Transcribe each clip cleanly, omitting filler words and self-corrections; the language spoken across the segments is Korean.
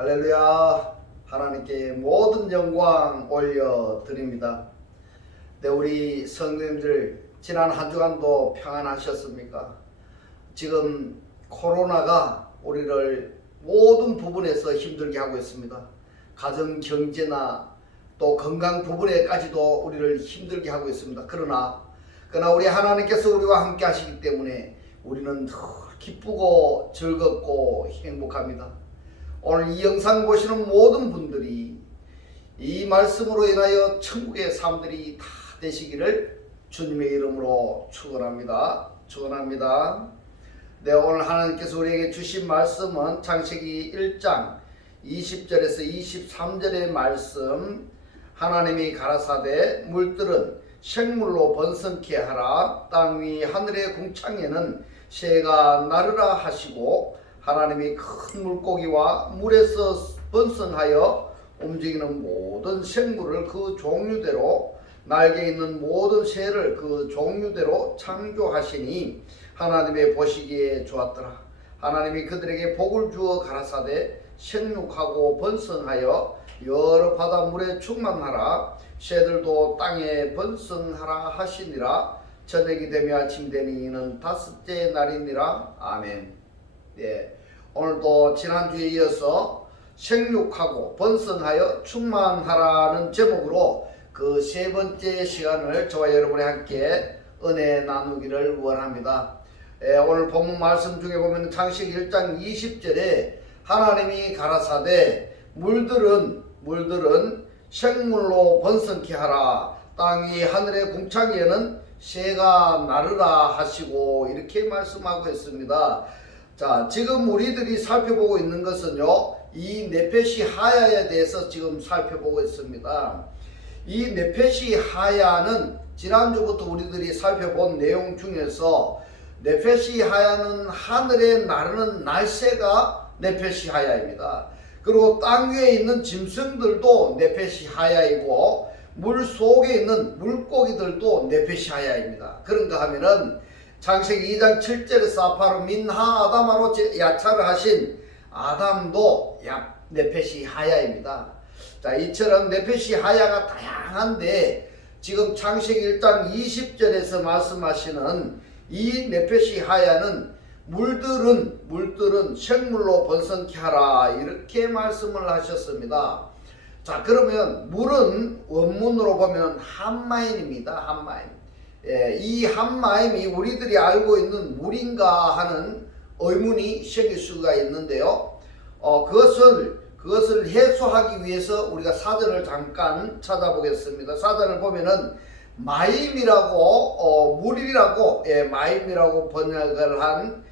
할렐루야. 하나님께 모든 영광 올려드립니다. 네, 우리 성도님들 지난 한 주간도 평안하셨습니까? 지금 코로나가 우리를 모든 부분에서 힘들게 하고 있습니다. 가정 경제나 또 건강 부분에까지도 우리를 힘들게 하고 있습니다. 그러나 우리 하나님께서 우리와 함께 하시기 때문에 우리는 늘 기쁘고 즐겁고 행복합니다. 오늘 이 영상 보시는 모든 분들이 이 말씀으로 인하여 천국의 삶들이 다 되시기를 주님의 이름으로 축원합니다. 네, 오늘 하나님께서 우리에게 주신 말씀은 창세기 1장 20절에서 23절의 말씀. 하나님이 가라사대 물들은 생물로 번성케 하라. 땅 위 하늘의 궁창에는 새가 나르라 하시고, 하나님이 큰 물고기와 물에서 번성하여 움직이는 모든 생물을 그 종류대로, 날개 있는 모든 새를 그 종류대로 창조하시니 하나님의 보시기에 좋았더라. 하나님이 그들에게 복을 주어 가라사대 생육하고 번성하여 여러 바닷물에 충만하라. 새들도 땅에 번성하라 하시니라. 저녁이 되며 아침 되니 이는 다섯째 날이니라. 아멘. 네, 오늘도 지난주에 이어서 생육하고 번성하여 충만하라는 제목으로 그 세 번째 시간을 저와 여러분이 함께 은혜 나누기를 원합니다. 오늘 본문 말씀 중에 보면 창세기 1장 20절에 하나님이 가라사대 물들은 생물로 번성케 하라. 땅 위 하늘의 궁창에는 새가 나르라 하시고, 이렇게 말씀하고 있습니다. 자, 지금 우리들이 살펴보고 있는 것은요, 이 네페시 하야에 대해서 지금 살펴보고 있습니다. 이 네페시 하야는 지난주부터 우리들이 살펴본 내용 중에서 네페시 하야는 하늘에 나르는 날새가 네페시 하야입니다. 그리고 땅 위에 있는 짐승들도 네페시 하야이고, 물 속에 있는 물고기들도 네페시 하야입니다. 그런가 하면은 창세기 2장 7절에서 아파로 민하 아담아로 야차를 하신 아담도 네페시 하야입니다. 자, 이처럼 네페시 하야가 다양한데, 지금 창세기 1장 20절에서 말씀하시는 이 네페시 하야는 물들은 생물로 번성케 하라, 이렇게 말씀을 하셨습니다. 자, 그러면 물은 원문으로 보면 함마임입니다. 함마임. 이 함마임이 우리들이 알고 있는 물인가 하는 의문이 생길 수가 있는데요. 그것을 해소하기 위해서 우리가 사전을 잠깐 찾아보겠습니다. 사전을 보면은 마임이라고 물이라고 마임이라고 번역을 한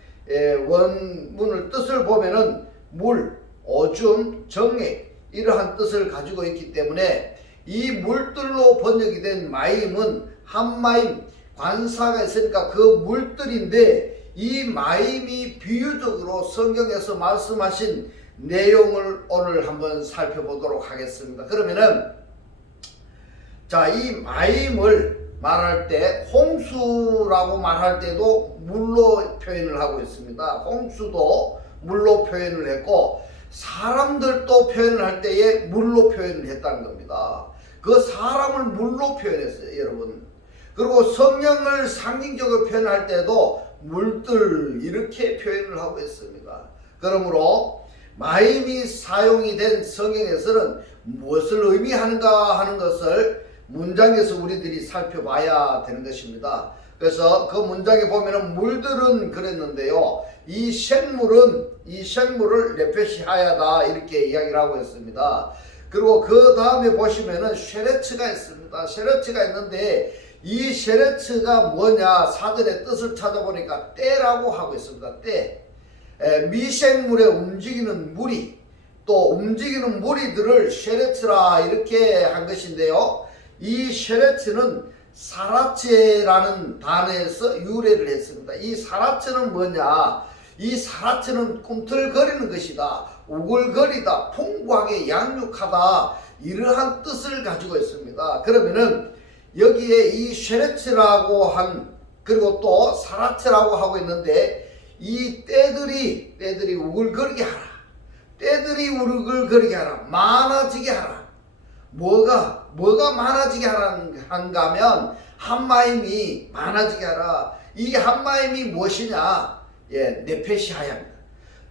원문을 뜻을 보면은 물, 오줌, 정액 이러한 뜻을 가지고 있기 때문에 이 물들로 번역이 된 마임은 함마임, 관사가 있으니까 그 물들인데, 이 마임이 비유적으로 성경에서 말씀하신 내용을 오늘 한번 살펴보도록 하겠습니다. 그러면은 자, 이 마임을 말할 때 홍수라고 말할 때도 물로 표현을 하고 있습니다. 홍수도 물로 표현을 했고, 사람들도 표현을 할 때에 물로 표현을 했다는 겁니다. 그 사람을 물로 표현했어요, 여러분. 그리고 성령을 상징적으로 표현할 때도 물들, 이렇게 표현을 하고 있습니다. 그러므로 마임이 사용이 된 성경에서는 무엇을 의미하는가 하는 것을 문장에서 우리들이 살펴봐야 되는 것입니다. 그래서 그 문장에 보면은 물들은 그랬는데요, 이 생물을 네페시 하야다, 이렇게 이야기를 하고 있습니다. 그리고 그 다음에 보시면은 쉐레츠가 있습니다. 쉐레츠가 있는데, 이 쉐레츠가 뭐냐, 사전의 뜻을 찾아보니까 떼라고 하고 있습니다. 떼. 미생물에 움직이는 무리, 또 움직이는 무리들을 쉐레츠라, 이렇게 한 것인데요, 이 쉐레츠는 사라체라는 단어에서 유래를 했습니다. 이 사라체는 뭐냐, 이 사라체는 꿈틀거리는 것이다, 우글거리다, 풍부하게 양육하다, 이러한 뜻을 가지고 있습니다. 그러면은 여기에 이 쉐레츠라고 한, 그리고 또 사라체라고 하고 있는데, 이 떼들이 우글거리게 하라, 떼들이 우르글거리게 하라. 많아지게 하라. 뭐가 많아지게 한가 하면 한마임이 많아지게 하라. 이 한마임이 무엇이냐? 예, 네페시 하야입니다.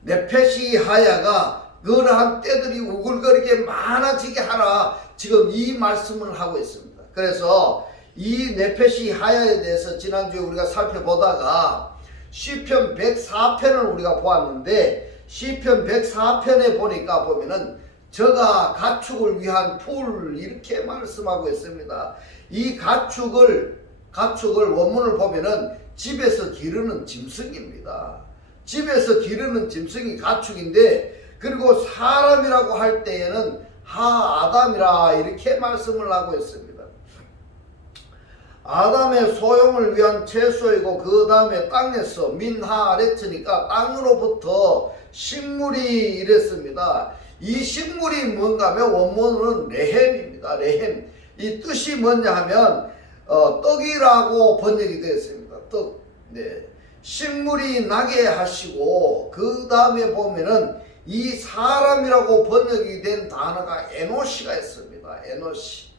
네페시 하야가 그러한 떼들이 우글거리게 많아지게 하라. 지금 이 말씀을 하고 있습니다. 그래서 이 네페시 하야에 대해서 지난주에 우리가 살펴보다가 시편 104편을 우리가 보았는데 시편 104편에 보면은 저가 가축을 위한 풀 이렇게 말씀하고 있습니다. 이 가축을 원문을 보면은 집에서 기르는 짐승입니다. 집에서 기르는 짐승이 가축인데, 그리고 사람이라고 할 때에는 하아담이라 이렇게 말씀을 하고 있습니다. 아담의 소용을 위한 채소이고 그 다음에 땅에서 민하아레츠니까 땅으로부터 식물이 이랬습니다. 이 식물이 뭔가 하면 원문은 레헴입니다. 레헴. 이 뜻이 뭐냐 하면 떡이라고 번역이 되어 있습니다. 떡. 네. 식물이 나게 하시고 그 다음에 보면은 이 사람이라고 번역이 된 단어가 에노시가 있습니다. 에노시.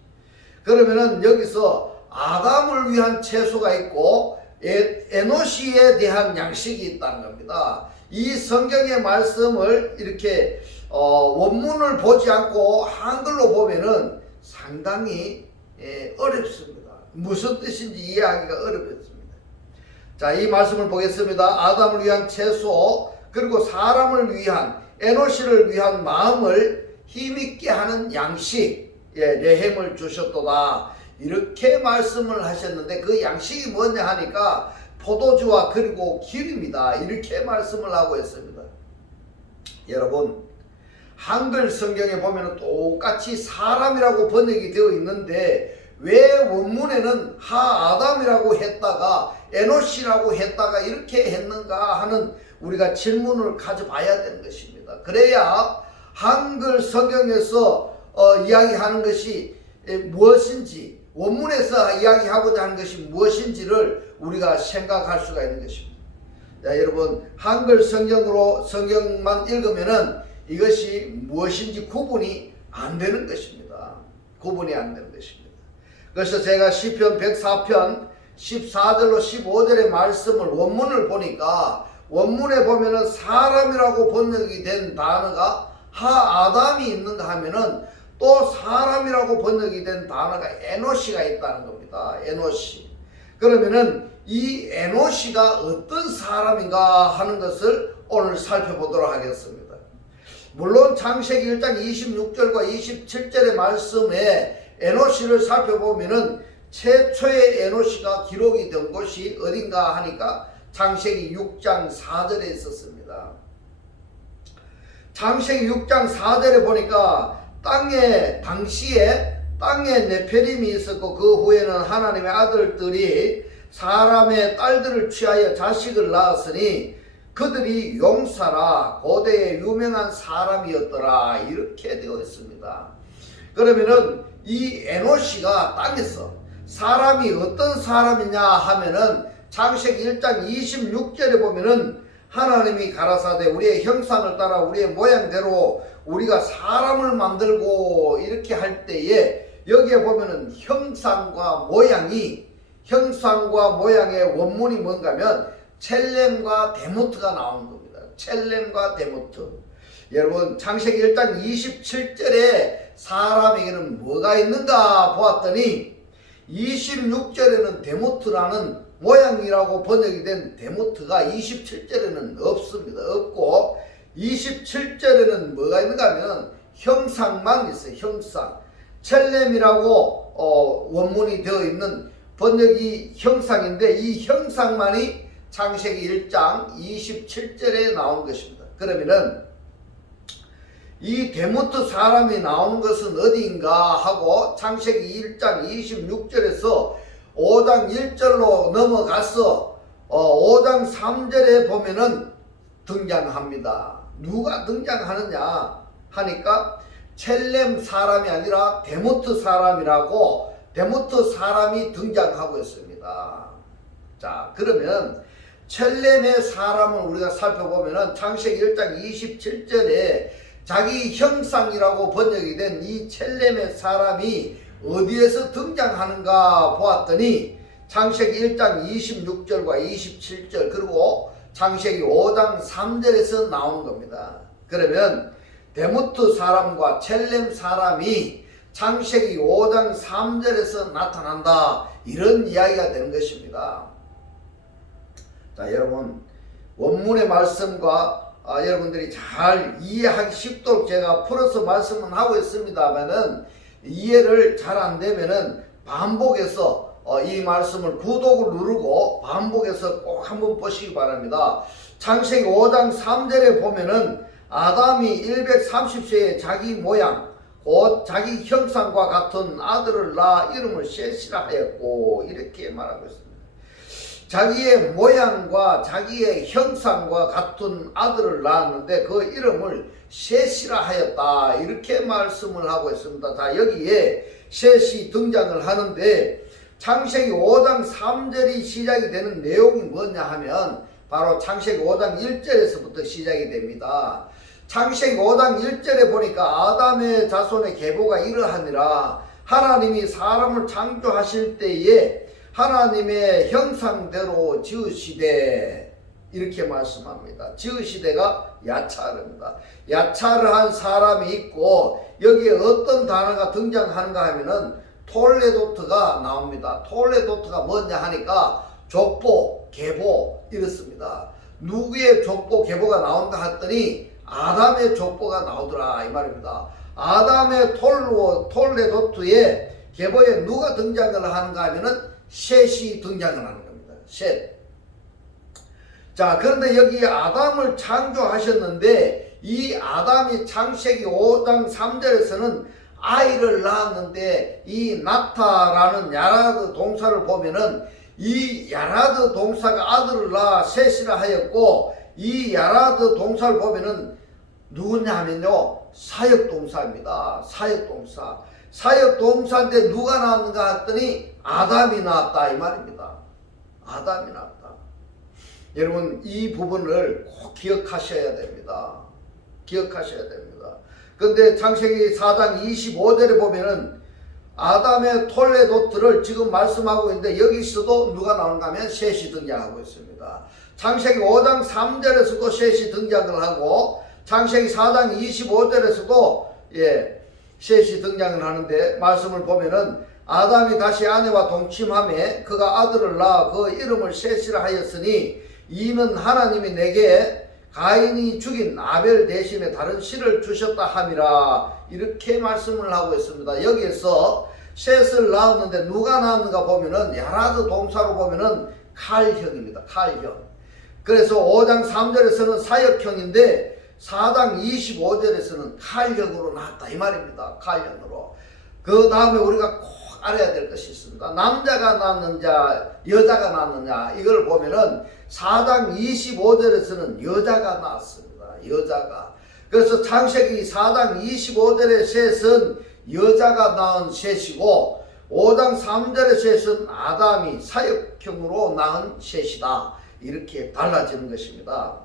그러면은 여기서 아담을 위한 채소가 있고 에노시에 대한 양식이 있다는 겁니다. 이 성경의 말씀을 이렇게 원문을 보지 않고 한글로 보면은 상당히 어렵습니다. 무슨 뜻인지 이해하기가 어렵습니다. 자, 이 말씀을 보겠습니다. 아담을 위한 채소, 그리고 사람을 위한, 에노시를 위한 마음을 힘있게 하는 양식, 레헴을 주셨도다. 이렇게 말씀을 하셨는데 그 양식이 뭐냐 하니까 포도주와 그리고 기름이다. 이렇게 말씀을 하고 있습니다. 여러분, 한글 성경에 보면 똑같이 사람이라고 번역이 되어 있는데 왜 원문에는 하아담이라고 했다가 에노시라고 했다가 이렇게 했는가 하는 우리가 질문을 가져봐야 되는 것입니다. 그래야 한글 성경에서 이야기하는 것이 무엇인지, 원문에서 이야기하고자 하는 것이 무엇인지를 우리가 생각할 수가 있는 것입니다. 자, 여러분, 한글 성경만 읽으면은 이것이 무엇인지 구분이 안 되는 것입니다. 구분이 안 되는 것입니다. 그래서 제가 시편 104편 14절로 15절의 말씀을 원문을 보니까 원문에 보면은 사람이라고 번역이 된 단어가 하아담이 있는가 하면은 또 사람이라고 번역이 된 단어가 에노시가 있다는 겁니다. 에노시. 그러면은 이 에노시가 어떤 사람인가 하는 것을 오늘 살펴보도록 하겠습니다. 물론 창세기 1장 26절과 27절의 말씀에 에노시를 살펴보면은 최초의 에노시가 기록이 된 곳이 어딘가 하니까 창세기 6장 4절에 있었습니다. 창세기 6장 4절에 보니까 당시에 땅에 네페림이 있었고 그 후에는 하나님의 아들들이 사람의 딸들을 취하여 자식을 낳았으니 그들이 용사라 고대의 유명한 사람이었더라. 이렇게 되어 있습니다. 그러면은 이 에노시가 땅에서 사람이 어떤 사람이냐 하면은 창세기 1장 26절에 보면은 하나님이 가라사대 우리의 형상을 따라 우리의 모양대로 우리가 사람을 만들고 이렇게 할 때에 여기에 보면은 형상과 모양의 원문이 뭔가 하면 첼렘과 데모트가 나오는 겁니다. 첼렘과 데모트. 여러분, 창세기 1장 27절에 사람에게는 뭐가 있는가 보았더니 26절에는 데모트라는 모양이라고 번역이 된 데모트가 27절에는 없습니다. 없고 27절에는 뭐가 있는가 하면 형상만 있어요. 형상. 첼렘이라고 원문이 되어 있는 번역이 형상인데 이 형상만이 창세기 1장 27절에 나온 것입니다. 그러면은 이 데모트 사람이 나오는 것은 어디인가 하고 창세기 1장 26절에서 5장 1절로 넘어가서 5장 3절에 보면은 등장합니다. 누가 등장하느냐 하니까 첼렘 사람이 아니라 데모트 사람이라고 데모트 사람이 등장하고 있습니다. 자, 그러면 첼렘의 사람을 우리가 살펴보면은 창세기 1장 27절에 자기 형상이라고 번역이 된 이 첼렘의 사람이 어디에서 등장하는가 보았더니 창세기 1장 26절과 27절 그리고 창세기 5장 3절에서 나오는 겁니다. 그러면 데무트 사람과 첼렘 사람이 창세기 5장 3절에서 나타난다, 이런 이야기가 되는 것입니다. 자, 여러분 원문의 말씀과 여러분들이 잘 이해하기 쉽도록 제가 풀어서 말씀은 하고 있습니다만은 이해를 잘 안 되면은 반복해서 이 말씀을 구독을 누르고 반복해서 꼭 한번 보시기 바랍니다. 창세기 5장 3절에 보면은 아담이 130세에 자기 모양 곧 자기 형상과 같은 아들을 낳아 이름을 셋이라 하였고, 이렇게 말하고 있습니다. 자기의 모양과 자기의 형상과 같은 아들을 낳았는데 그 이름을 셋이라 하였다, 이렇게 말씀을 하고 있습니다. 자, 여기에 셋이 등장을 하는데 창세기 5장 3절이 시작이 되는 내용이 뭐냐 하면 바로 창세기 5장 1절에서부터 시작이 됩니다. 창세기 5장 1절에 보니까 아담의 자손의 계보가 이러하니라. 하나님이 사람을 창조하실 때에 하나님의 형상대로 지으시되, 이렇게 말씀합니다. 지으시되가 야차르입니다. 야차를 한 사람이 있고 여기에 어떤 단어가 등장하는가 하면은 톨레도트가 나옵니다. 톨레도트가 뭐냐 하니까 족보, 계보 이렇습니다. 누구의 족보, 계보가 나온다 했더니 아담의 족보가 나오더라, 이 말입니다. 아담의 톨레도트의 계보에 누가 등장을 하는가 하면은 셋이 등장을 하는 겁니다. 셋. 자, 그런데 여기 아담을 창조하셨는데 이 아담이 창세기 5장 3절에서는 아이를 낳았는데 이 나타라는 야라드 동사를 보면은 이 야라드 동사가 아들을 낳아 셋이라 하였고, 이 야라드 동사를 보면은 누구냐 하면요 사역동사입니다. 사역동사. 사역동사인데 누가 나왔는가 했더니 아담이 나왔다, 이 말입니다. 아담이 나왔다. 여러분 이 부분을 꼭 기억하셔야 됩니다. 기억하셔야 됩니다. 근데 창세기 4장 25절에 보면은 아담의 톨레도트를 지금 말씀하고 있는데 여기서도 누가 나오는가 하면 셋이 등장하고 있습니다. 창세기 5장 3절에서도 셋이 등장을 하고 창세기 4장 25절에서도 셋이 등장을 하는데 말씀을 보면은 아담이 다시 아내와 동침하며 그가 아들을 낳아 그 이름을 셋이라 하였으니 이는 하나님이 내게 가인이 죽인 아벨 대신에 다른 씨를 주셨다 함이라, 이렇게 말씀을 하고 있습니다. 여기에서 셋을 낳았는데 누가 낳았는가 보면은 야라드 동사로 보면은 칼형입니다. 칼형. 그래서 5장 3절에서는 사역형인데 4장 25절에서는 칼형으로 나왔다, 이 말입니다. 칼형으로. 그 다음에 우리가 꼭 알아야 될 것이 있습니다. 남자가 낳느냐 여자가 낳느냐 이걸 보면은 4장 25절에서는 여자가 낳았습니다. 여자가. 그래서 창세기 4장 25절의 셋은 여자가 낳은 셋이고 5장 3절의 셋은 아담이 사역형으로 낳은 셋이다, 이렇게 달라지는 것입니다.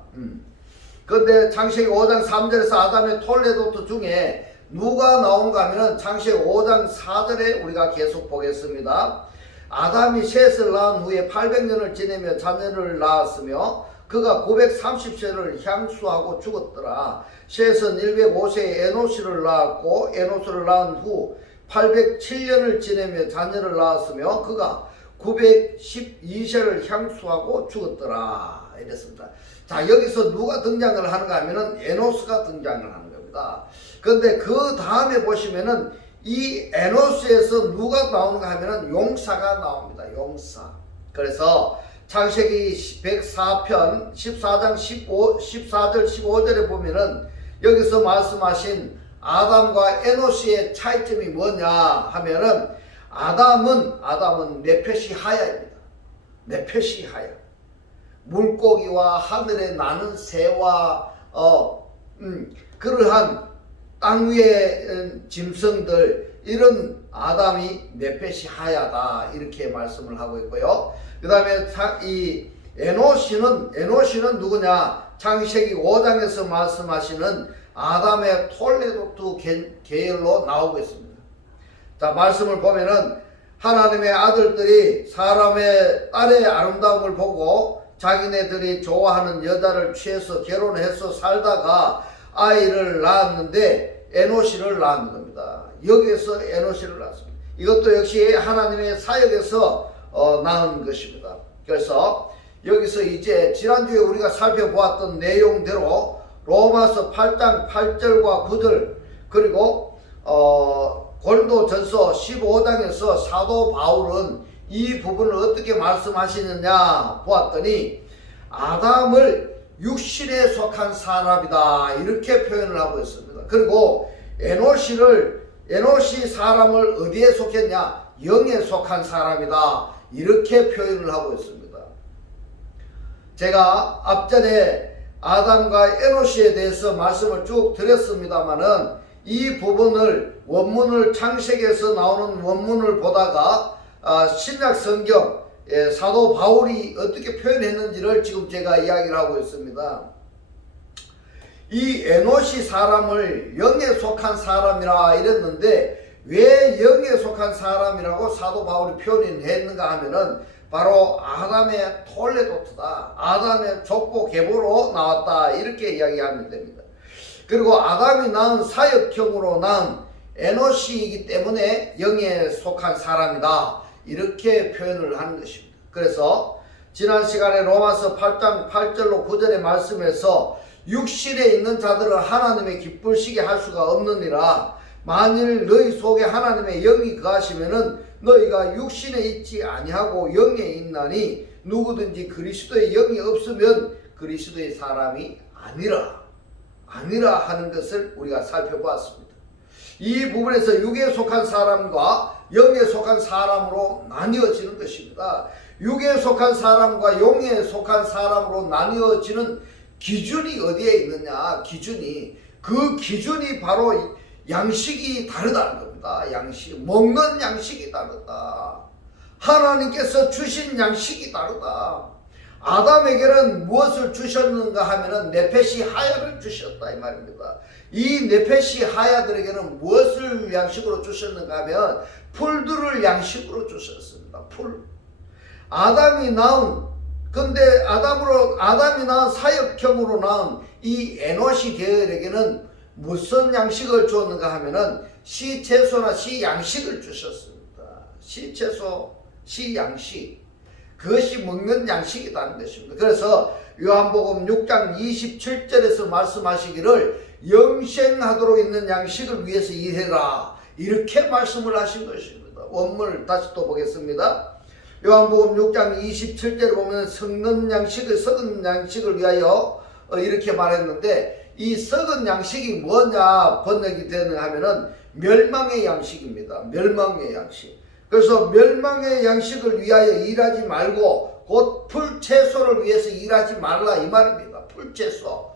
그런데 창세기 5장 3절에서 아담의 톨레도트 중에 누가 나온가 하면은 창세기 5장 4절에 우리가 계속 보겠습니다. 아담이 셋을 낳은 후에 800년을 지내며 자녀를 낳았으며 그가 930세를 향수하고 죽었더라. 셋은 105세에 에노스를 낳았고 에노스를 낳은 후 807년을 지내며 자녀를 낳았으며 그가 912세를 향수하고 죽었더라, 이랬습니다. 자, 여기서 누가 등장을 하는가 하면은 에노스가 등장을 하는 겁니다. 그런데 그 다음에 보시면은 이 에노스에서 누가 나오는가 하면은 용사가 나옵니다. 용사. 그래서 창세기 104편 14장 14절 15절에 보면은 여기서 말씀하신 아담과 에노스의 차이점이 뭐냐 하면은 아담은 네펫이 하야입니다. 네펫이 하야. 물고기와 하늘에 나는 새와 그러한 땅 위의 짐승들, 이런 아담이 네펫이 하야다, 이렇게 말씀을 하고 있고요. 그 다음에 이 에노시는 누구냐? 창세기 5장에서 말씀하시는 아담의 톨레도트 계열로 나오고 있습니다. 자, 말씀을 보면은 하나님의 아들들이 사람의 딸의 아름다움을 보고 자기네들이 좋아하는 여자를 취해서 결혼해서 살다가 아이를 낳았는데 에노시를 낳은 겁니다. 여기에서 에노시를 낳았습니다. 이것도 역시 하나님의 사역에서 낳은 것입니다. 그래서 여기서 이제 지난주에 우리가 살펴보았던 내용대로 로마서 8장 8절과 9절 그리고 고린도전서 15장에서 사도 바울은 이 부분을 어떻게 말씀하시느냐 보았더니 아담을 육신에 속한 사람이다 이렇게 표현을 하고 있습니다. 그리고 에노시 사람을 어디에 속했냐? 영에 속한 사람이다 이렇게 표현을 하고 있습니다. 제가 앞전에 아담과 에노시에 대해서 말씀을 쭉 드렸습니다마는 이 부분을 원문을 창세기에서 나오는 원문을 보다가 신약 성경 사도 바울이 어떻게 표현했는지를 지금 제가 이야기를 하고 있습니다. 이 에노시 사람을 영에 속한 사람이라 이랬는데 왜 영에 속한 사람이라고 사도 바울이 표현했는가 하면은 바로 아담의 톨레도트다. 아담의 족보 계보로 나왔다 이렇게 이야기하면 됩니다. 그리고 아담이 낳은 사역형으로 낳은 에노시이기 때문에 영에 속한 사람이다 이렇게 표현을 하는 것입니다. 그래서 지난 시간에 로마서 8장 8절로 9절의 말씀에서 육신에 있는 자들은 하나님의 기쁘시게 할 수가 없느니라. 만일 너희 속에 하나님의 영이 거하시면은 너희가 육신에 있지 아니하고 영에 있나니 누구든지 그리스도의 영이 없으면 그리스도의 사람이 아니라 하는 것을 우리가 살펴보았습니다. 이 부분에서 육에 속한 사람과 영에 속한 사람으로 나뉘어지는 것입니다. 육에 속한 사람과 영에 속한 사람으로 나뉘어지는 기준이 어디에 있느냐? 그 기준이 바로 양식이 다르다는 겁니다. 먹는 양식이 다르다. 하나님께서 주신 양식이 다르다. 아담에게는 무엇을 주셨는가 하면은 네페시 하야를 주셨다 이 말입니다. 이 네페시 하야들에게는 무엇을 양식으로 주셨는가 하면 풀들을 양식으로 주셨습니다. 아담이 낳은 사역형으로 낳은 이 에노시 계열에게는 무슨 양식을 주었는가 하면은 시채소나 시양식을 주셨습니다. 시채소, 시양식. 그것이 먹는 양식이라는 것입니다. 그래서 요한복음 6장 27절에서 말씀하시기를 영생하도록 있는 양식을 위해서 일해라 이렇게 말씀을 하신 것입니다. 원문을 다시 또 보겠습니다. 요한복음 6장 27절에 보면 썩은 양식을 위하여 이렇게 말했는데 이 썩은 양식이 뭐냐 번역이 되는 하면은 멸망의 양식입니다. 멸망의 양식. 그래서 멸망의 양식을 위하여 일하지 말고 곧 풀채소를 위해서 일하지 말라 이 말입니다. 풀채소.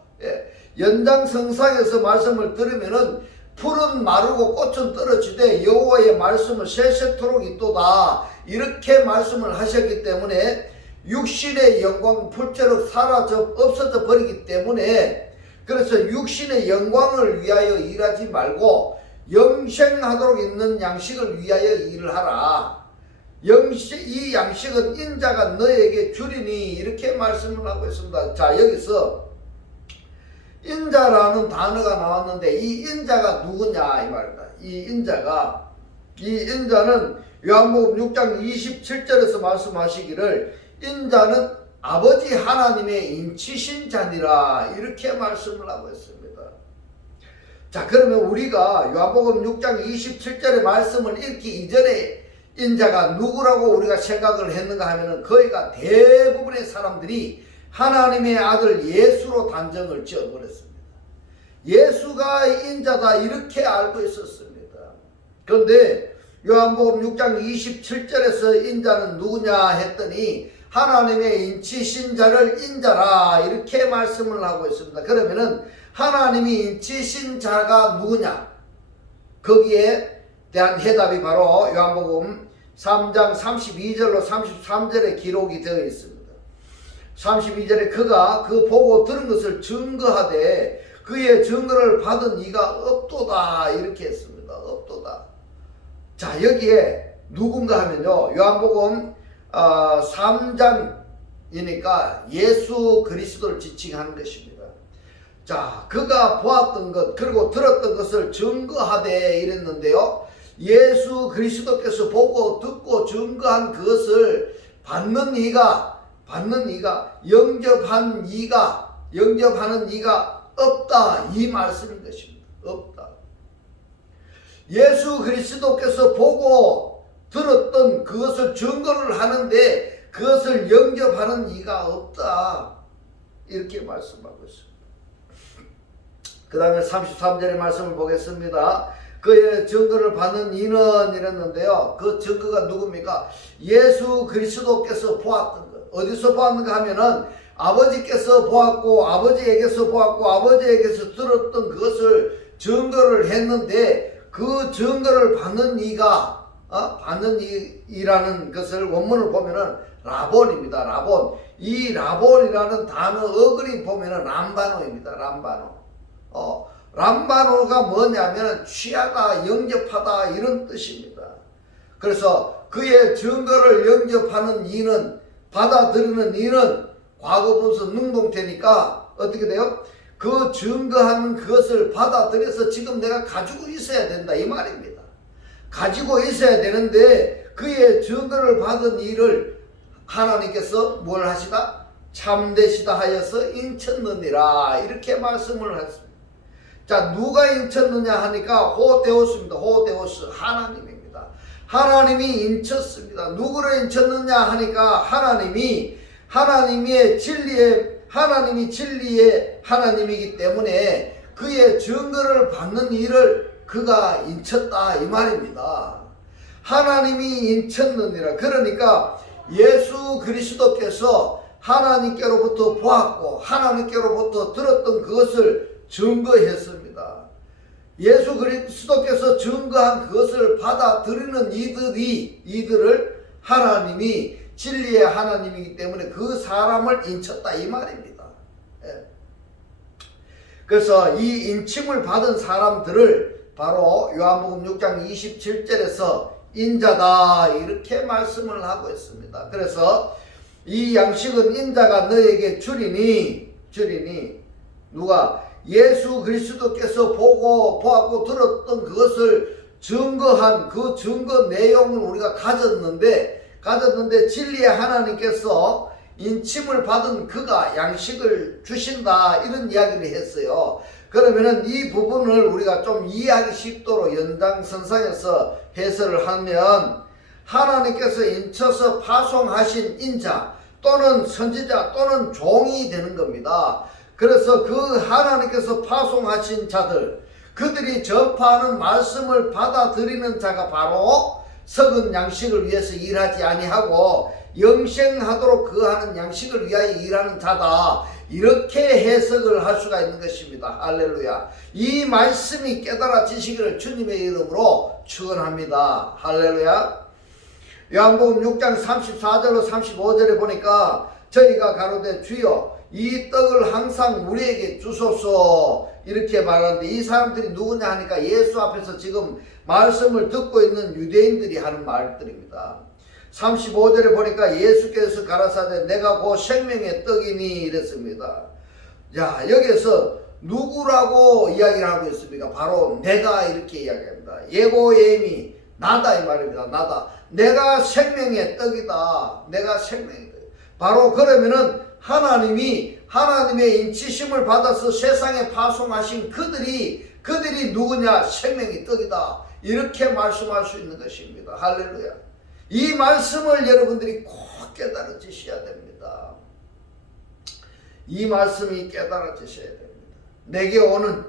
연장성상에서 말씀을 들으면은 풀은 마르고 꽃은 떨어지되 여호와의 말씀을 세세토록 있도다 이렇게 말씀을 하셨기 때문에 육신의 영광 풀채로 없어져 버리기 때문에 그래서 육신의 영광을 위하여 일하지 말고 영생하도록 있는 양식을 위하여 일을 하라. 이 양식은 인자가 너에게 주리니 이렇게 말씀을 하고 있습니다. 자, 여기서 인자라는 단어가 나왔는데 이 인자가 누구냐 이 말입니다. 이 인자는 요한복음 6장 27절에서 말씀하시기를 인자는 아버지 하나님의 인치신 자니라 이렇게 말씀을 하고 있습니다. 자, 그러면 우리가 요한복음 6장 27절의 말씀을 읽기 이전에 인자가 누구라고 우리가 생각을 했는가 하면은 거의가 대부분의 사람들이 하나님의 아들 예수로 단정을 지어버렸습니다. 예수가 인자다 이렇게 알고 있었습니다. 그런데 요한복음 6장 27절에서 인자는 누구냐 했더니 하나님의 인치신 자를 인자라 이렇게 말씀을 하고 있습니다. 그러면은 하나님이 인치신 자가 누구냐? 거기에 대한 해답이 바로 요한복음 3장 32절로 33절에 기록이 되어 있습니다. 32절에 그가 그 보고 들은 것을 증거하되 그의 증거를 받은 이가 없도다 이렇게 했습니다. 없도다. 자, 여기에 누군가 하면요, 요한복음 3장이니까 예수 그리스도를 지칭하는 것입니다. 자, 그가 보았던 것 그리고 들었던 것을 증거하되 이랬는데요, 예수 그리스도께서 보고 듣고 증거한 그것을 받는 이가 영접하는 이가 없다 이 말씀인 것입니다. 없다. 예수 그리스도께서 보고 들었던 그것을 증거를 하는데 그것을 영접하는 이가 없다 이렇게 말씀하고 있습니다. 그 다음에 33절의 말씀을 보겠습니다. 그의 증거를 받는 이는 이랬는데요, 그 증거가 누굽니까? 예수 그리스도께서 보았던 것. 어디서 보았는가 하면은 아버지께서 보았고 아버지에게서 보았고 아버지에게서 들었던 그것을 증거를 했는데 그 증거를 받는 이가 받는 이라는 것을 원문을 보면은 라본입니다. 라본. 이 라본이라는 단어 어그린 보면은 람바노입니다. 람바노. 람바노가 뭐냐면 취하다, 영접하다 이런 뜻입니다. 그래서 그의 증거를 영접하는 이는, 받아들이는 이는 과거분수 능동태니까 어떻게 돼요? 그 증거하는 그것을 받아들여서 지금 내가 가지고 있어야 된다 이 말입니다. 가지고 있어야 되는데 그의 증거를 받은 이를 하나님께서 뭘 하시다? 참되시다 하여서 인쳤느니라 이렇게 말씀을 했습니다. 자, 누가 인쳤느냐 하니까 호데오스입니다. 호데오스 하나님입니다. 하나님이 인쳤습니다. 누구를 인쳤느냐 하니까 하나님이 진리의 하나님이기 때문에 그의 증거를 받는 일을 그가 인쳤다 이 말입니다. 하나님이 인쳤느니라. 그러니까 예수 그리스도께서 하나님께로부터 보았고 하나님께로부터 들었던 그것을 증거했습니다. 예수 그리스도께서 증거한 그것을 받아들이는 이들을 하나님이 진리의 하나님이기 때문에 그 사람을 인쳤다 이 말입니다. 그래서 이 인침을 받은 사람들을 바로 요한복음 6장 27절에서 인자다 이렇게 말씀을 하고 있습니다. 그래서 이 양식은 인자가 너에게 주리니 누가? 예수 그리스도께서 보았고 들었던 그것을 증거한 그 증거 내용을 우리가 가졌는데 진리의 하나님께서 인침을 받은 그가 양식을 주신다 이런 이야기를 했어요. 그러면은 이 부분을 우리가 좀 이해하기 쉽도록 연장선상에서 해설을 하면 하나님께서 인쳐서 파송하신 인자 또는 선지자 또는 종이 되는 겁니다. 그래서 그 하나님께서 파송하신 자들, 그들이 전파하는 말씀을 받아들이는 자가 바로 썩은 양식을 위해서 일하지 아니하고 영생하도록 그 하는 양식을 위하여 일하는 자다. 이렇게 해석을 할 수가 있는 것입니다. 할렐루야. 이 말씀이 깨달아지시기를 주님의 이름으로 축원합니다. 할렐루야. 요한복음 6장 34절로 35절에 보니까 저희가 가로되 주여 이 떡을 항상 우리에게 주소서 이렇게 말하는데 이 사람들이 누구냐 하니까 예수 앞에서 지금 말씀을 듣고 있는 유대인들이 하는 말들입니다. 35절에 보니까 예수께서 가라사대 내가 곧 생명의 떡이니 이랬습니다. 자, 여기서 누구라고 이야기를 하고 있습니까? 바로 내가 이렇게 이야기합니다. 예고예미 나다 이 말입니다. 나다. 내가 생명의 떡이다. 내가 생명의 떡. 바로 그러면은 하나님의 인치심을 받아서 세상에 파송하신 그들이 누구냐? 생명의 떡이다. 이렇게 말씀할 수 있는 것입니다. 할렐루야. 이 말씀을 여러분들이 꼭 깨달아지셔야 됩니다. 이 말씀이 깨달아지셔야 됩니다. 내게 오는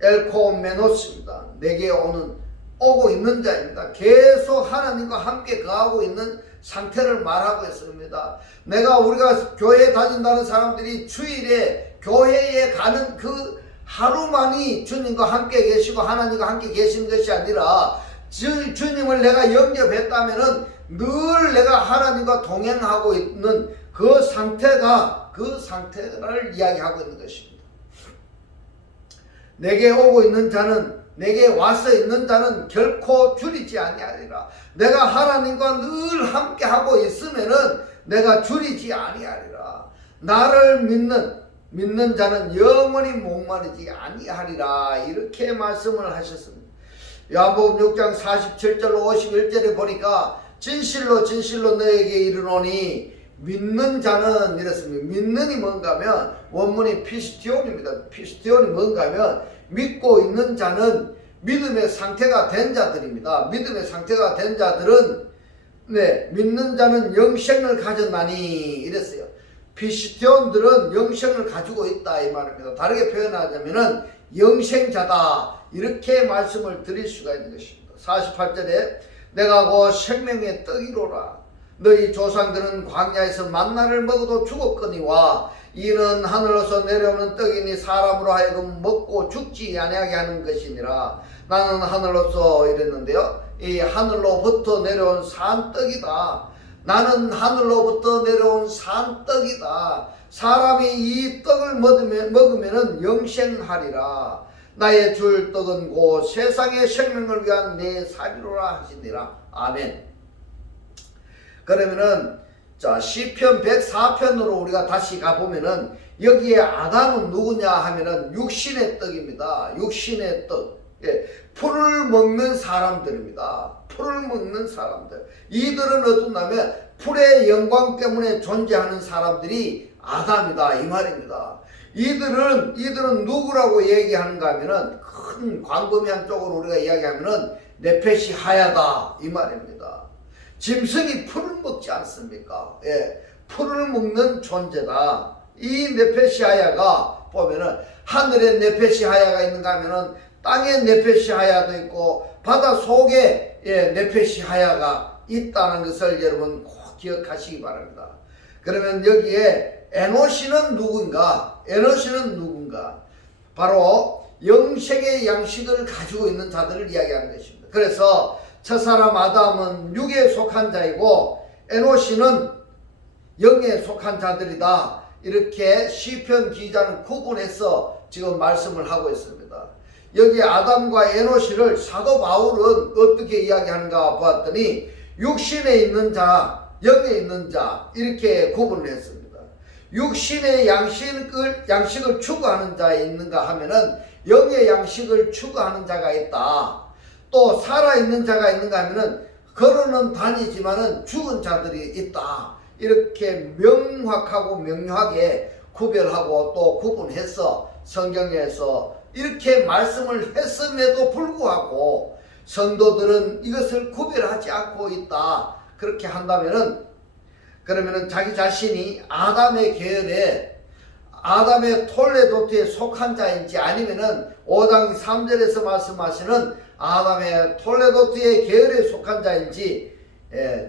엘코메노스입니다. 내게 오고 있는 자입니다. 계속 하나님과 함께 거하고 있는 상태를 말하고 있습니다. 우리가 교회에 다닌다는 사람들이 주일에 교회에 가는 그 하루만이 주님과 함께 계시고 하나님과 함께 계시는 것이 아니라 주님을 내가 영접했다면은 늘 내가 하나님과 동행하고 있는 그 상태를 이야기하고 있는 것입니다. 내게 오고 있는 자는 내게 와서 있는 자는 결코 줄이지 아니하리라. 내가 하나님과 늘 함께하고 있으면은 내가 줄이지 아니하리라. 나를 믿는 자는 영원히 목마르지 아니하리라. 이렇게 말씀을 하셨습니다. 요한복음 6장 47절 51절에 보니까 진실로 진실로 너에게 이르노니 믿는 자는 이랬습니다. 믿는이 뭔가 하면 원문이 피스티온입니다. 피스티온이 뭔가 하면 믿고 있는 자는 믿음의 상태가 된 자들입니다. 믿음의 상태가 된 자들은 믿는 자는 영생을 가졌나니 이랬어요. 피스티온들은 영생을 가지고 있다 이 말입니다. 다르게 표현하자면은 영생자다 이렇게 말씀을 드릴 수가 있는 것입니다. 48절에 내가 곧 생명의 떡이로라. 너희 조상들은 광야에서 만나를 먹어도 죽었거니와 이는 하늘로서 내려오는 떡이니 사람으로 하여금 먹고 죽지 아니하게 하는 것이니라. 나는 하늘로서 이랬는데요. 이 하늘로부터 내려온 산떡이다. 나는 하늘로부터 내려온 산떡이다. 사람이 이 떡을 먹으면 영생하리라. 나의 줄 떡은 곧 세상의 생명을 위한 내 살이로라 하시니라. 아멘. 그러면은 자 시편 104편으로 우리가 다시 가보면은 여기에 아담은 누구냐 하면은 육신의 떡입니다. 육신의 떡. 풀을 먹는 사람들입니다. 풀을 먹는 사람들. 이들은 어떠냐면 풀의 영광 때문에 존재하는 사람들이 아담이다 이 말입니다. 이들은 누구라고 얘기하는가 하면은 큰 광범위한 쪽으로 우리가 이야기하면은 네펫이 하야다 이 말입니다. 짐승이 풀을 먹지 않습니까? 풀을 먹는 존재다. 이 네펫이 하야가 보면은 하늘에 네펫이 하야가 있는가 하면은 땅에 네펫이 하야도 있고 바다 속에 네펫이 하야가 있다는 것을 여러분 꼭 기억하시기 바랍니다. 그러면 여기에 에노시는 누군가? 에노시는 누군가? 바로 영생의 양식을 가지고 있는 자들을 이야기하는 것입니다. 그래서 첫사람 아담은 육에 속한 자이고 에노시는 영에 속한 자들이다. 이렇게 시편 기자는 구분해서 지금 말씀을 하고 있습니다. 여기 아담과 에노시를 사도 바울은 어떻게 이야기하는가 보았더니 육신에 있는 자, 영에 있는 자 이렇게 구분을 했습니다. 육신의 양식을 추구하는 자 있는가 하면은 영의 양식을 추구하는 자가 있다. 또 살아있는 자가 있는가 하면은 걸어는 다니지만은 죽은 자들이 있다. 이렇게 명확하고 명료하게 구별하고 또 구분해서 성경에서 이렇게 말씀을 했음에도 불구하고 성도들은 이것을 구별하지 않고 있다. 그렇게 한다면은 그러면은 자기 자신이 아담의 계열에 아담의 톨레도트에 속한 자인지 아니면은 5장 3절에서 말씀하시는 아담의 톨레도트의 계열에 속한 자인지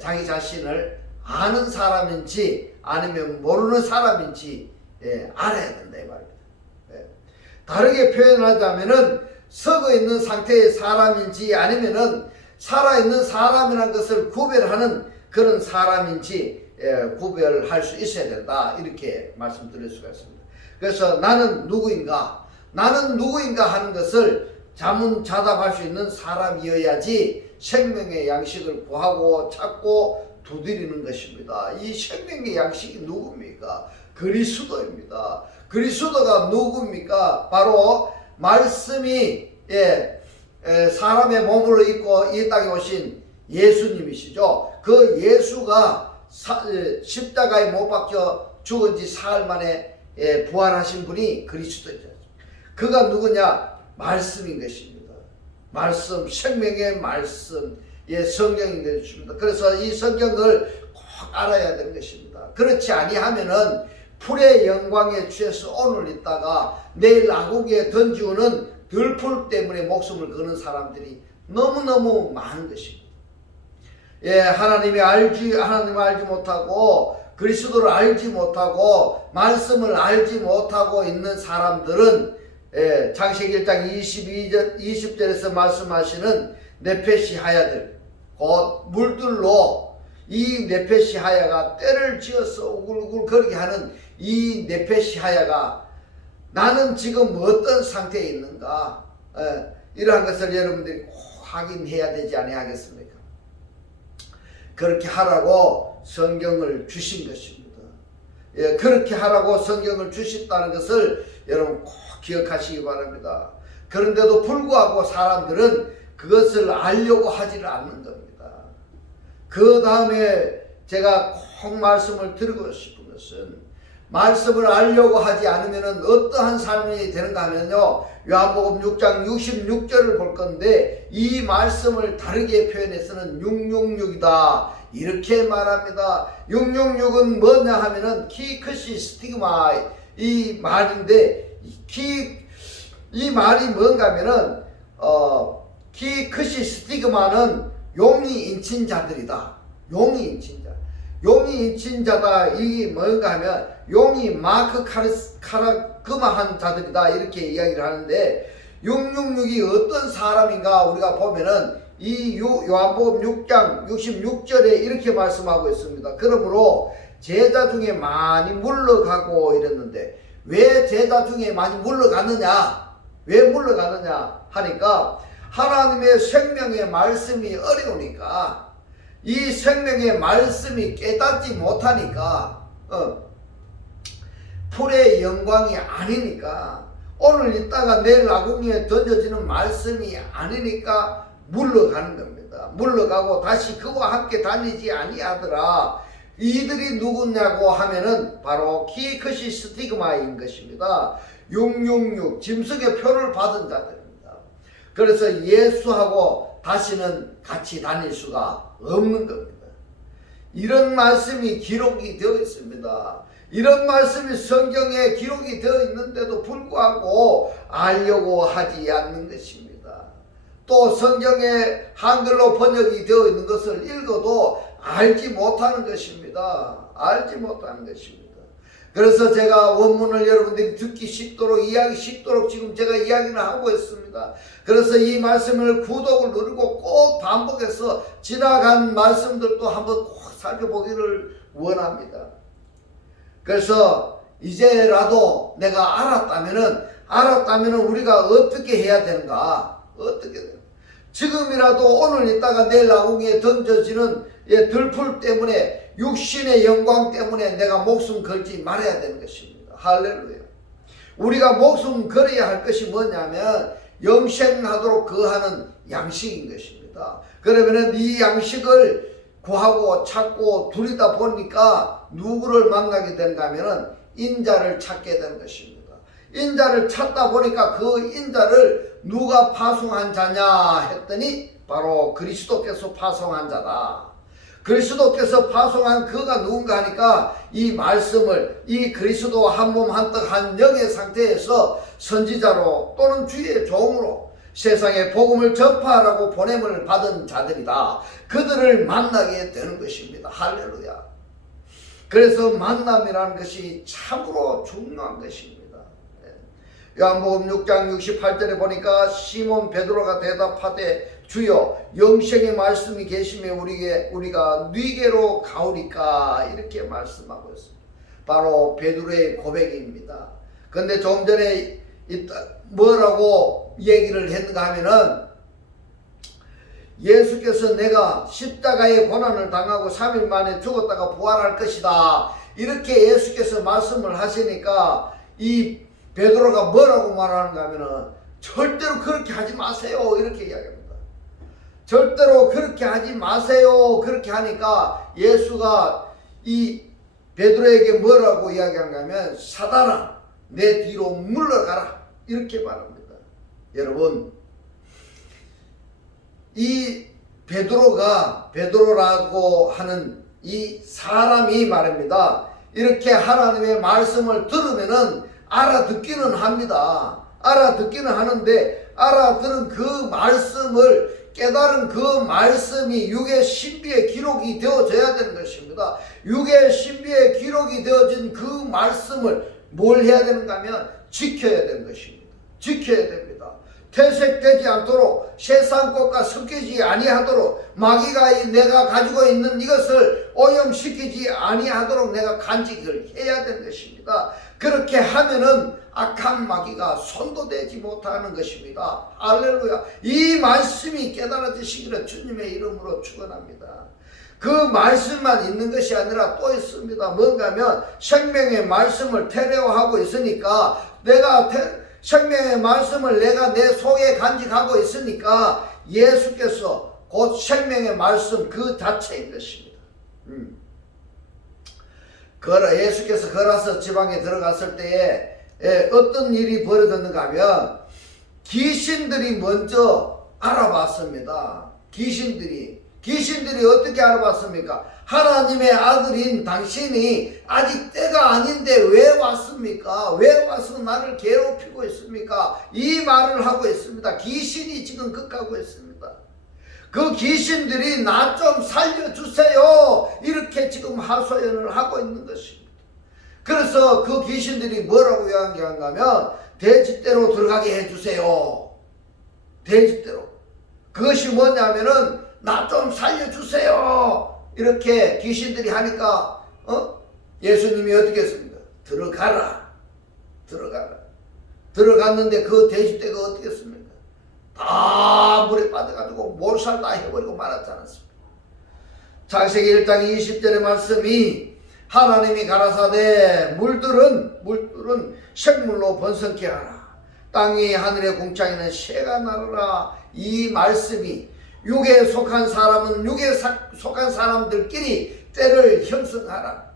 자기 자신을 아는 사람인지 아니면 모르는 사람인지 알아야 된다 이 말입니다. 다르게 표현하자면은 썩어 있는 상태의 사람인지 아니면은 살아있는 사람이라는 것을 구별하는 그런 사람인지 구별할 수 있어야 된다. 이렇게 말씀드릴 수가 있습니다. 그래서 나는 누구인가? 나는 누구인가 하는 것을 자문자답할 수 있는 사람이어야지 생명의 양식을 구하고 찾고 두드리는 것입니다. 이 생명의 양식이 누굽니까? 그리스도입니다. 그리스도가 누굽니까? 바로 말씀이 사람의 몸으로 입고 이 땅에 오신 예수님이시죠. 그 예수가 십자가에 못 박혀 죽은 지 사흘 만에 부활하신 분이 그리스도이죠. 그가 누구냐? 말씀인 것입니다. 말씀, 생명의 말씀, 성경인 것입니다. 그래서 이 성경을 꼭 알아야 되는 것입니다. 그렇지 아니하면은 풀의 영광에 취해서 오늘 있다가 내일 아궁이에 던지우는 들풀 때문에 목숨을 거는 사람들이 너무너무 많은 것입니다. 하나님을 알지 못하고 그리스도를 알지 못하고 말씀을 알지 못하고 있는 사람들은 창세기 1장 20절에서 말씀하시는 네펫이 하야들 곧 물들로 이 네펫이 하야가 때를 지어서 우글우글 거리게 하는 이 네펫이 하야가 나는 지금 어떤 상태에 있는가? 이러한 것을 여러분들이 꼭 확인해야 되지 아니하겠습니까? 그렇게 하라고 성경을 주신 것입니다. 그렇게 하라고 성경을 주셨다는 것을 여러분 꼭 기억하시기 바랍니다. 그런데도 불구하고 사람들은 그것을 알려고 하지를 않는 겁니다. 그 다음에 제가 꼭 말씀을 드리고 싶은 것은, 말씀을 알려고 하지 않으면 어떠한 삶이 되는가 하면요, 요한복음 6장 66절을 볼 건데, 이 말씀을 다르게 표현해서는 666이다 이렇게 말합니다. 666은 뭐냐 하면은 키크시 스티그마 이 말인데, 이 말이 뭔가 하면은 키크시 스티그마는 용이 인친 자들이다. 용이 인친 자. 용이 인친 자다. 이게 뭔가 하면 용이 마크 카라그마한 자들이다 이렇게 이야기를 하는데, 666이 어떤 사람인가 우리가 보면은 이 요한복음 6장 66절에 이렇게 말씀하고 있습니다. 그러므로 제자 중에 많이 물러가고 이랬는데, 왜 제자 중에 많이 물러가느냐? 왜 물러가느냐 하니까, 하나님의 생명의 말씀이 어려우니까, 이 생명의 말씀이 깨닫지 못하니까, 풀의 영광이 아니니까, 오늘 있다가 내일 아궁이에 던져지는 말씀이 아니니까 물러가는 겁니다. 물러가고 다시 그와 함께 다니지 아니하더라. 이들이 누구냐고 하면은 바로 키크시 스티그마인 것입니다. 666 짐승의 표를 받은 자들입니다. 그래서 예수하고 다시는 같이 다닐 수가 없는 겁니다. 이런 말씀이 기록이 되어 있습니다. 이런 말씀이 성경에 기록이 되어 있는데도 불구하고 알려고 하지 않는 것입니다. 또 성경에 한글로 번역이 되어 있는 것을 읽어도 알지 못하는 것입니다. 알지 못하는 것입니다. 그래서 제가 원문을 여러분들이 듣기 쉽도록, 이해하기 쉽도록 지금 제가 이야기를 하고 있습니다. 그래서 이 말씀을 구독을 누르고 꼭 반복해서 지나간 말씀들도 한번 꼭 살펴보기를 원합니다. 그래서 이제라도 내가 알았다면은 우리가 어떻게 해야 되는가? 어떻게 되는가? 지금이라도 오늘 있다가 내일 아궁이에 던져지는 들풀 때문에, 육신의 영광 때문에 내가 목숨 걸지 말아야 되는 것입니다. 할렐루야. 우리가 목숨 걸어야 할 것이 뭐냐면 영생하도록 거하는 양식인 것입니다. 그러면은 이 양식을 구하고 찾고 두리다 보니까 누구를 만나게 되는가 하면은 인자를 찾게 되는 것입니다. 인자를 찾다 보니까 그 인자를 누가 파송한 자냐 했더니 바로 그리스도께서 파송한 자다. 그리스도께서 파송한 그가 누군가 하니까 이 말씀을, 이 그리스도와 한 몸 한 떡 한 영의 상태에서 선지자로 또는 주의 종으로 세상에 복음을 전파하라고 보냄을 받은 자들이다. 그들을 만나게 되는 것입니다. 할렐루야. 그래서 만남이라는 것이 참으로 중요한 것입니다. 요한복음 6장 68절에 보니까 시몬 베드로가 대답하되 주여 영생의 말씀이 계시며 우리가 네게로 가오리까 이렇게 말씀하고 있습니다. 바로 베드로의 고백입니다. 그런데 좀 전에 뭐라고 얘기를 했는가 하면은, 예수께서 내가 십자가의 고난을 당하고 3일 만에 죽었다가 부활할 것이다 이렇게 예수께서 말씀을 하시니까 이 베드로가 뭐라고 말하는가 하면은 절대로 그렇게 하지 마세요 이렇게 이야기합니다. 절대로 그렇게 하지 마세요. 그렇게 하니까 예수가 이 베드로에게 뭐라고 이야기하는가 하면 사단아 내 뒤로 물러가라 이렇게 말합니다. 여러분, 이 베드로라고 하는 이 사람이 말입니다. 이렇게 하나님의 말씀을 들으면은 알아듣기는 합니다. 알아듣기는 하는데, 알아들은 그 말씀을 깨달은 그 말씀이 육의 신비에 기록이 되어져야 되는 것입니다. 육의 신비에 기록이 되어진 그 말씀을 뭘 해야 되는가 하면 지켜야 되는 것입니다. 지켜야 됩니다. 퇴색되지 않도록, 세상 것과 섞이지 아니하도록, 마귀가 내가 가지고 있는 이것을 오염시키지 아니하도록 내가 간직을 해야 되는 것입니다. 그렇게 하면은 악한 마귀가 손도 대지 못하는 것입니다. 할렐루야. 이 말씀이 깨달아지시기를 주님의 이름으로 축원합니다. 그 말씀만 있는 것이 아니라 또 있습니다. 뭔가 하면 생명의 말씀을 테레오하고 있으니까 내가 생명의 말씀을 내가 내 속에 간직하고 있으니까 예수께서 곧 생명의 말씀 그 자체인 것입니다. 예수께서 거라서 지방에 들어갔을 때에 어떤 일이 벌어졌는가 하면 귀신들이 먼저 알아봤습니다. 귀신들이 어떻게 알아봤습니까? 하나님의 아들인 당신이 아직 때가 아닌데 왜 왔습니까? 왜 와서 나를 괴롭히고 있습니까? 이 말을 하고 있습니다. 귀신이 지금 극하고 있습니다. 그 귀신들이 나 좀 살려주세요. 이렇게 지금 하소연을 하고 있는 것입니다. 그래서 그 귀신들이 뭐라고 이야기한가면 돼지떼로 들어가게 해주세요. 돼지떼로. 그것이 뭐냐면은 나 좀 살려주세요. 이렇게 귀신들이 하니까 예수님이 어떻게 했습니까? 들어가라. 들어갔는데 그 돼지떼가 어떻게 했습니까? 다 물에 빠져가지고 몰살 다 해버리고 말았지 않았습니까? 창세기 1장 20절의 말씀이 하나님이 가라사대 물들은 생물로 번성케 하라. 땅 위 하늘의 궁창에는 새가 나르라. 이 말씀이 육에 속한 사람은 육에 속한 사람들끼리 때를 형성하라.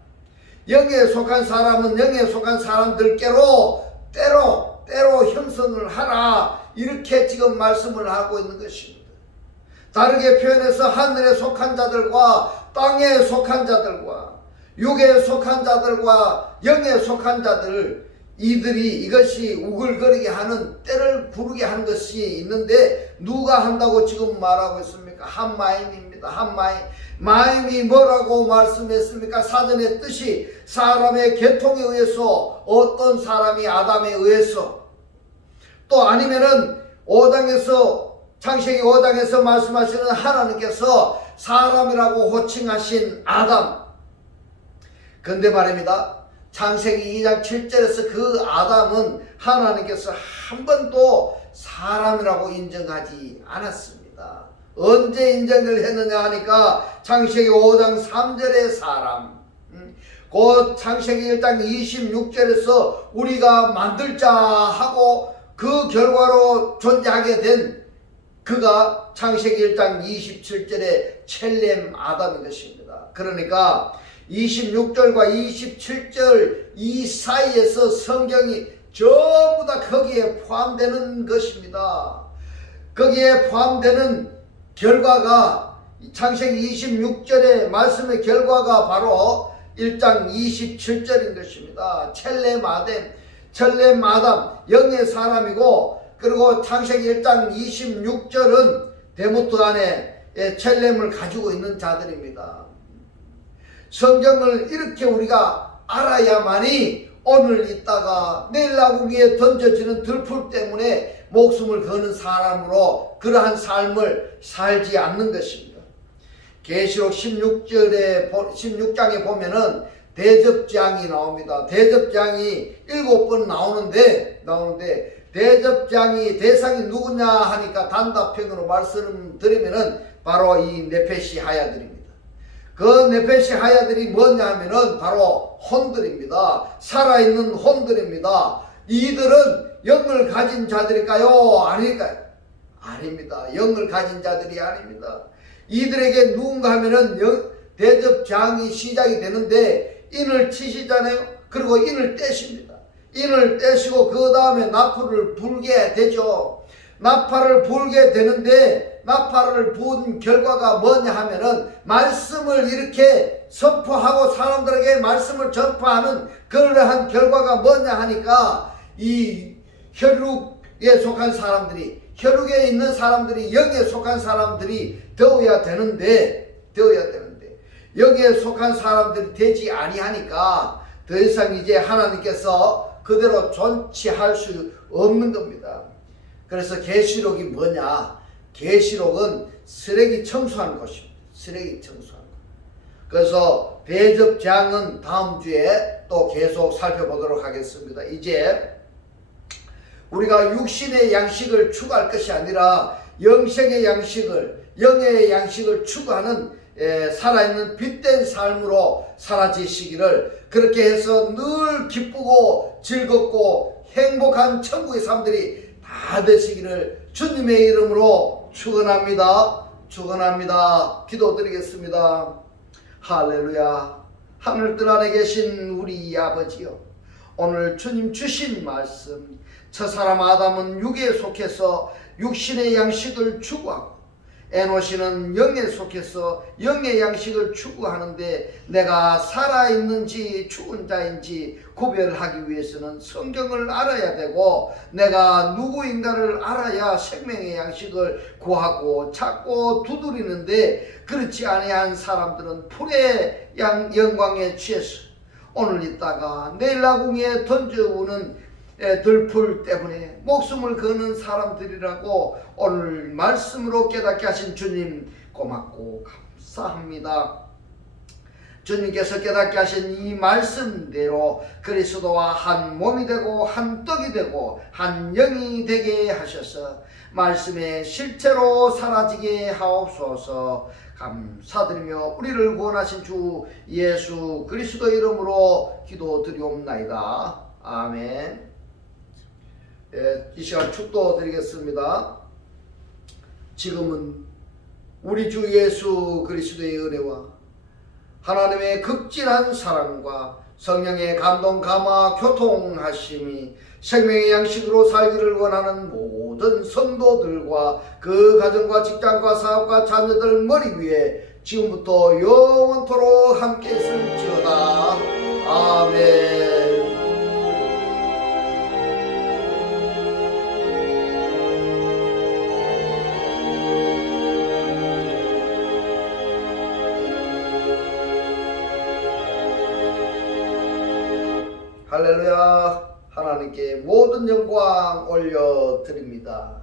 영에 속한 사람은 영에 속한 사람들께로 때로 형성을 하라. 이렇게 지금 말씀을 하고 있는 것입니다. 다르게 표현해서 하늘에 속한 자들과 땅에 속한 자들과 육에 속한 자들과 영에 속한 자들, 이것이 우글거리게 하는 때를 부르게 하는 것이 있는데 누가 한다고 지금 말하고 있습니까? 한마임입니다. 마임이 뭐라고 말씀했습니까? 사전의 뜻이 사람의 계통에 의해서, 어떤 사람이 아담에 의해서, 또 아니면은 창세기 5장에서 말씀하시는 하나님께서 사람이라고 호칭하신 아담. 근데 말입니다. 창세기 2장 7절에서 그 아담은 하나님께서 한 번도 사람이라고 인정하지 않았습니다. 언제 인정을 했느냐 하니까 창세기 5장 3절의 사람, 곧 창세기 1장 26절에서 우리가 만들자 하고 그 결과로 존재하게 된 그가 창세기 1장 27절의 첼렘 아담인 것입니다. 그러니까 26절과 27절 이 사이에서 성경이 전부 다 거기에 포함되는 것입니다. 거기에 포함되는 결과가 창세기 26절의 말씀의 결과가 바로 1장 27절인 것입니다. 첼렘 아담 영의 사람이고, 그리고 창세기 1장 26절은 데모트 안에 첼렘을 가지고 있는 자들입니다. 성경을 이렇게 우리가 알아야만이 오늘 있다가 내일 나궁이에 던져지는 들풀 때문에 목숨을 거는 사람으로 그러한 삶을 살지 않는 것입니다. 계시록 16장에 보면은 대접장이 나옵니다. 대접장이 7번 나오는데 대접장이 대상이 누구냐 하니까 단답형으로 말씀드리면은 바로 이 네페시 하야들입니다. 그 네페시 하야들이 뭐냐 하면은 바로 혼들입니다. 살아있는 혼들입니다. 이들은 영을 가진 자들일까요? 아닐까요? 아닙니다. 영을 가진 자들이 아닙니다. 이들에게 누군가 하면은 대접장이 시작이 되는데 인을 치시잖아요. 그리고 인을 떼십니다. 인을 떼시고 그 다음에 나팔을 불게 되죠. 나팔을 불게 되는데 나팔을 부은 결과가 뭐냐 하면은 말씀을 이렇게 선포하고 사람들에게 말씀을 전파하는 그러한 결과가 뭐냐 하니까 이 혈육에 속한 사람들이, 혈육에 있는 사람들이 영에 속한 사람들이 되어야 되는데 여기에 속한 사람들이 되지 아니하니까 더 이상 이제 하나님께서 그대로 존치할 수 없는 겁니다. 그래서 계시록이 뭐냐? 계시록은 쓰레기 청소하는 곳입니다. 쓰레기 청소하는 곳. 그래서 대접장은 다음 주에 또 계속 살펴보도록 하겠습니다. 이제 우리가 육신의 양식을 추구할 것이 아니라 영생의 양식을, 영의 양식을 추구하는 살아있는 빛된 삶으로 사라지시기를, 그렇게 해서 늘 기쁘고 즐겁고 행복한 천국의 사람들이 다 되시기를 주님의 이름으로 축원합니다. 축원합니다. 기도드리겠습니다. 할렐루야. 하늘뜰 안에 계신 우리 아버지여, 오늘 주님 주신 말씀, 저 사람 아담은 육에 속해서 육신의 양식을 추구하고 에노시는 영에 속해서 영의 양식을 추구하는데, 내가 살아있는지 죽은 자인지 구별하기 위해서는 성경을 알아야 되고, 내가 누구인가를 알아야 생명의 양식을 구하고 찾고 두드리는데, 그렇지 아니한 사람들은 풀의 영광에 취해서 오늘 있다가 내일 나궁에 던져오는 들풀 때문에 목숨을 거는 사람들이라고 오늘 말씀으로 깨닫게 하신 주님 고맙고 감사합니다. 주님께서 깨닫게 하신 이 말씀대로 그리스도와 한 몸이 되고 한 떡이 되고 한 영이 되게 하셔서 말씀의 실체로 사라지게 하옵소서. 감사드리며 우리를 구원하신 주 예수 그리스도 이름으로 기도드리옵나이다. 아멘. 이 시간 축도 드리겠습니다. 지금은 우리 주 예수 그리스도의 은혜와 하나님의 극진한 사랑과 성령의 감동 감화 교통하심이 생명의 양식으로 살기를 원하는 모든 성도들과 그 가정과 직장과 사업과 자녀들 머리 위에 지금부터 영원토록 함께 있을지어다. 아멘. 할렐루야. 하나님께 모든 영광 올려드립니다.